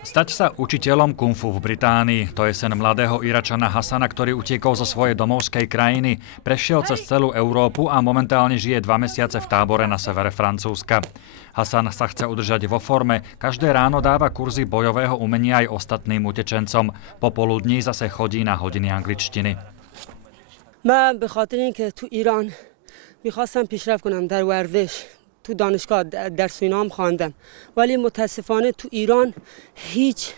Stať sa učiteľom kung fu v Británii, to je sen mladého Iračana Hasana, ktorý utiekol zo svojej domovskej krajiny, prešiel cez celú Európu a momentálne žije 2 mesiace v tábore na severe Francúzska. Hasan sa chce udržať vo forme, každé ráno dáva kurzy bojového umenia aj ostatným utečencom. Popoludní zase chodí na hodiny angličtiny. من به خاطر اینکه تو ایران میخواستم پیشرفت کنم در ورزش تو دانشگاه درس و اینا هم خواندم ولی متاسفانه تو ایران هیچ.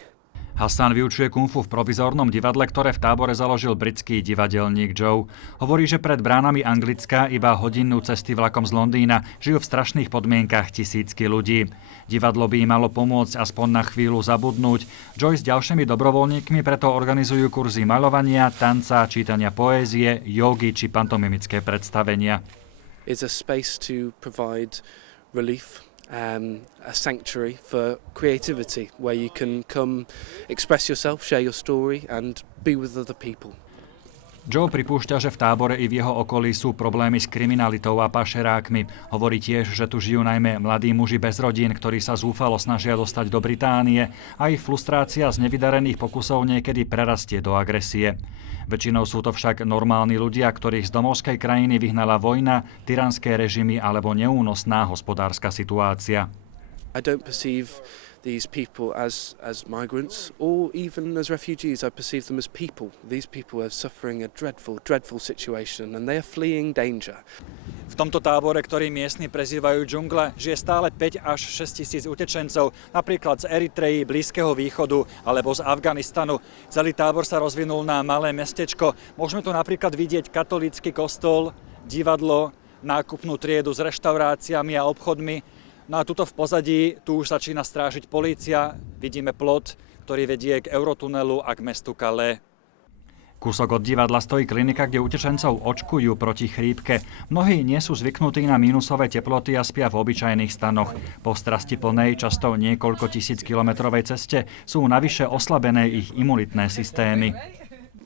Hasan vyučuje kung fu v provizornom divadle, ktoré v tábore založil britský divadelník Joe. Hovorí, že pred bránami Anglicka iba hodinnú cesty vlakom z Londýna žijú v strašných podmienkach tisícky ľudí. Divadlo by im malo pomôcť aspoň na chvíľu zabudnúť. Joe s ďalšími dobrovoľníkmi preto organizujú kurzy maľovania, tanca, čítania poézie, jógy či pantomimické predstavenia. It's a space to provide relief. A sanctuary for creativity where you can come express yourself, share your story and be with other people. Joe pripúšťa, že v tábore i v jeho okolí sú problémy s kriminalitou a pašerákmi. Hovorí tiež, že tu žijú najmä mladí muži bez rodín, ktorí sa zúfalo snažia dostať do Británie a ich frustrácia z nevydarených pokusov niekedy prerastie do agresie. Väčšinou sú to však normálni ľudia, ktorých z domovskej krajiny vyhnala vojna, tyranské režimy alebo neúnosná hospodárska situácia. I don't perceive these people as migrants or even as refugees. I perceive them as people. These people are suffering a dreadful situation and they are fleeing danger. V tomto tábore, ktorý miestni prezývajú džungla, žije stále 5 až 6 tisíc utečencov, napríklad z Eritreji, Blízkeho východu alebo z Afganistanu. Celý tábor sa rozvinul na malé mestečko. Môžeme tu napríklad vidieť katolícky kostol, divadlo, nákupnú triedu s reštauráciami a obchodmi. No a tuto v pozadí, tu už začína strážiť polícia. Vidíme plot, ktorý vedie k Eurotunelu a k mestu Calais. Kúsok od divadla stojí klinika, kde utečencov očkujú proti chrípke. Mnohí nie sú zvyknutí na mínusové teploty a spia v obyčajných stanoch. Po strastiplnej, často niekoľko tisíckilometrovej ceste sú navyše oslabené ich imunitné systémy.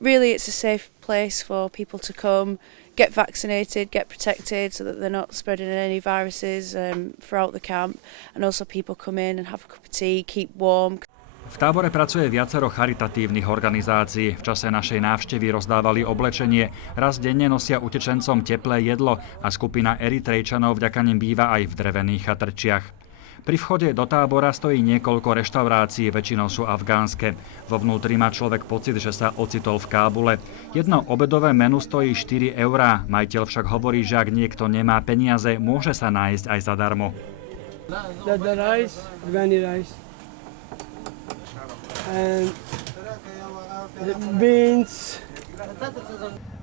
Really it's a safe place for people to come, get vaccinated, get protected so that they're not spreading any viruses throughout the camp, and also people come in and have a cup of tea, keep warm. V tábore pracuje viacero charitatívnych organizácií. V čase našej návštevy rozdávali oblečenie. Raz denne nosia utečencom teplé jedlo a skupina Eritrejčanov vďaka nim býva aj v drevených chatrčiach. Pri vchode do tábora stojí niekoľko reštaurácií, väčšinou sú afgánske. Vo vnútri má človek pocit, že sa ocitol v Kábule. Jedno obedové menu stojí 4 €, majiteľ však hovorí, že ak niekto nemá peniaze, môže sa nájsť aj zadarmo.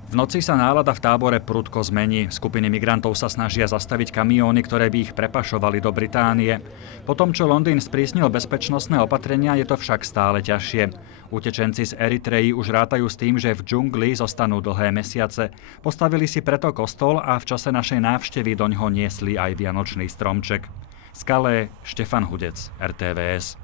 V noci sa nálada v tábore prudko zmení. Skupiny migrantov sa snažia zastaviť kamióny, ktoré by ich prepašovali do Británie. Po tom, čo Londýn sprísnil bezpečnostné opatrenia, je to však stále ťažšie. Utečenci z Eritreji už rátajú s tým, že v džungli zostanú dlhé mesiace. Postavili si preto kostol a v čase našej návštevy doňho niesli aj vianočný stromček. Z Calais, Štefan Hudec, RTVS.